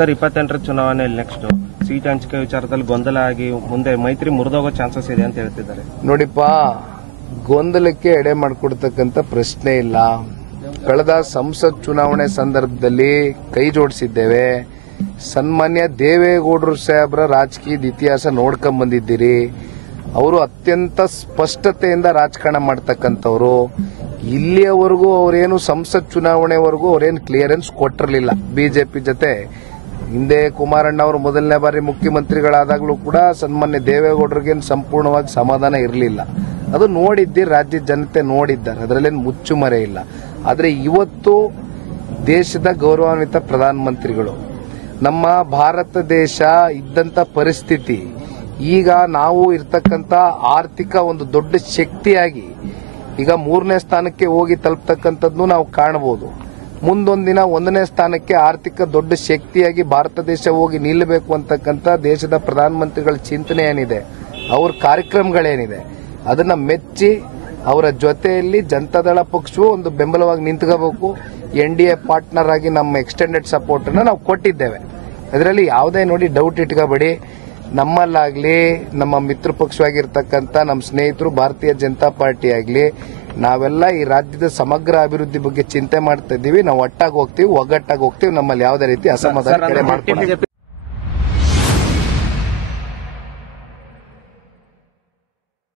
Sir 28ರ ಚುನಾವಣೆಯಲ್ಲಿ next seat ಹಂಚಿಕೆ ವಿಚಾರದಲ್ಲಿ ಗೊಂದಲ ಆಗಿ ಮುಂದೆ ಮೈತ್ರಿ ಮುರಿದೋಗೋ ಚಾನ್ಸಸ್ ಇದೆ ಅಂತ ಹೇಳ್ತಿದ್ದಾರೆ. ನೋಡಿಪ್ಪ, ಗೊಂದಲಕ್ಕೆ ಎಡೆ ಮಾಡಿಕೊಡ್ತಕ್ಕಂಥ ಪ್ರಶ್ನೆ ಇಲ್ಲ. ಕಳೆದ ಸಂಸತ್ ಚುನಾವಣೆ ಸಂದರ್ಭದಲ್ಲಿ ಕೈ ಜೋಡಿಸಿದ್ದೇವೆ. ಸನ್ಮಾನ್ಯ ದೇವೇಗೌಡರು ಸಾಹೇಬ್ರ ರಾಜಕೀಯದ ಇತಿಹಾಸ ನೋಡ್ಕೊಂಡ್ ಬಂದಿದ್ದೀರಿ. ಅವರು ಅತ್ಯಂತ ಸ್ಪಷ್ಟತೆಯಿಂದ ರಾಜಕಾರಣ ಮಾಡ್ತಕ್ಕಂಥವ್ರು. ಇಲ್ಲಿಯವರೆಗೂ ಅವರೇನು ಸಂಸತ್ ಚುನಾವಣೆವರೆಗೂ ಅವರೇನು ಕ್ಲಿಯರೆನ್ಸ್ ಕೊಟ್ಟಿರಲಿಲ್ಲ ಬಿಜೆಪಿ ಜೊತೆ. ಹಿಂದೆ ಕುಮಾರಣ್ಣ ಅವರು ಮೊದಲನೇ ಬಾರಿ ಮುಖ್ಯಮಂತ್ರಿಗಳಾದಾಗಲೂ ಕೂಡ ಸನ್ಮಾನ್ಯ ದೇವೇಗೌಡರಿಗೇನು ಸಂಪೂರ್ಣವಾಗಿ ಸಮಾಧಾನ ಇರಲಿಲ್ಲ. ಅದು ನೋಡಿದ್ದೀರಿ, ರಾಜ್ಯದ ಜನತೆ ನೋಡಿದ್ದಾರೆ, ಅದರಲ್ಲೇನು ಮುಚ್ಚುಮರೆ ಇಲ್ಲ. ಆದರೆ ಇವತ್ತು ದೇಶದ ಗೌರವಾನ್ವಿತ ಪ್ರಧಾನಮಂತ್ರಿಗಳು, ನಮ್ಮ ಭಾರತ ದೇಶ ಇದ್ದಂಥ ಪರಿಸ್ಥಿತಿ ಈಗ ನಾವು ಇರ್ತಕ್ಕಂಥ ಆರ್ಥಿಕ ಒಂದು ದೊಡ್ಡ ಶಕ್ತಿಯಾಗಿ ಈಗ 3ನೇ ಸ್ಥಾನಕ್ಕೆ ಹೋಗಿ ತಲುಪತಕ್ಕಂಥದ್ದು ನಾವು ಕಾಣಬಹುದು. ಮುಂದೊಂದಿನ 1ನೇ ಸ್ಥಾನಕ್ಕೆ ಆರ್ಥಿಕ ದೊಡ್ಡ ಶಕ್ತಿಯಾಗಿ ಭಾರತ ದೇಶ ಹೋಗಿ ನಿಲ್ಲಬೇಕು ಅಂತಕ್ಕಂಥ ದೇಶದ ಪ್ರಧಾನಮಂತ್ರಿಗಳ ಚಿಂತನೆ ಏನಿದೆ, ಅವ್ರ ಕಾರ್ಯಕ್ರಮಗಳೇನಿದೆ, ಅದನ್ನ ಮೆಚ್ಚಿ ಅವರ ಜೊತೆಯಲ್ಲಿ ಜನತಾದಳ ಪಕ್ಷವು ಒಂದು ಬೆಂಬಲವಾಗಿ ನಿಂತ್ಕೋಬೇಕು. NDA ಪಾರ್ಟ್ನರ್ ಆಗಿ ನಮ್ಮ ಎಕ್ಸ್ಟೆಂಡೆಡ್ ಸಪೋರ್ಟ್ ಅನ್ನು ನಾವು ಕೊಟ್ಟಿದ್ದೇವೆ. ಅದರಲ್ಲಿ ಯಾವುದೇ ನೋಡಿ ಡೌಟ್ ಇಟ್ಕೋಬೇಡಿ. ನಮ್ಮಲ್ಲಾಗ್ಲಿ, ನಮ್ಮ ಮಿತ್ರ ಪಕ್ಷವಾಗಿರ್ತಕ್ಕಂಥ ನಮ್ಮ ಸ್ನೇಹಿತರು ಭಾರತೀಯ ಜನತಾ ಪಾರ್ಟಿ ಆಗಲಿ, ನಾವೆಲ್ಲ ಈ ರಾಜ್ಯದ ಸಮಗ್ರ ಅಭಿವೃದ್ಧಿ ಬಗ್ಗೆ ಚಿಂತೆ ಮಾಡ್ತಾ ಇದ್ದೀವಿ. ನಾವು ಒಟ್ಟಾಗಿ ಹೋಗ್ತೀವಿ, ಒಗ್ಗಟ್ಟಾಗಿ ಹೋಗ್ತೀವಿ. ನಮ್ಮಲ್ಲಿ ಯಾವುದೇ ರೀತಿ ಅಸಮಾಧಾನ ಮಾಡ್ಕೊಂಡು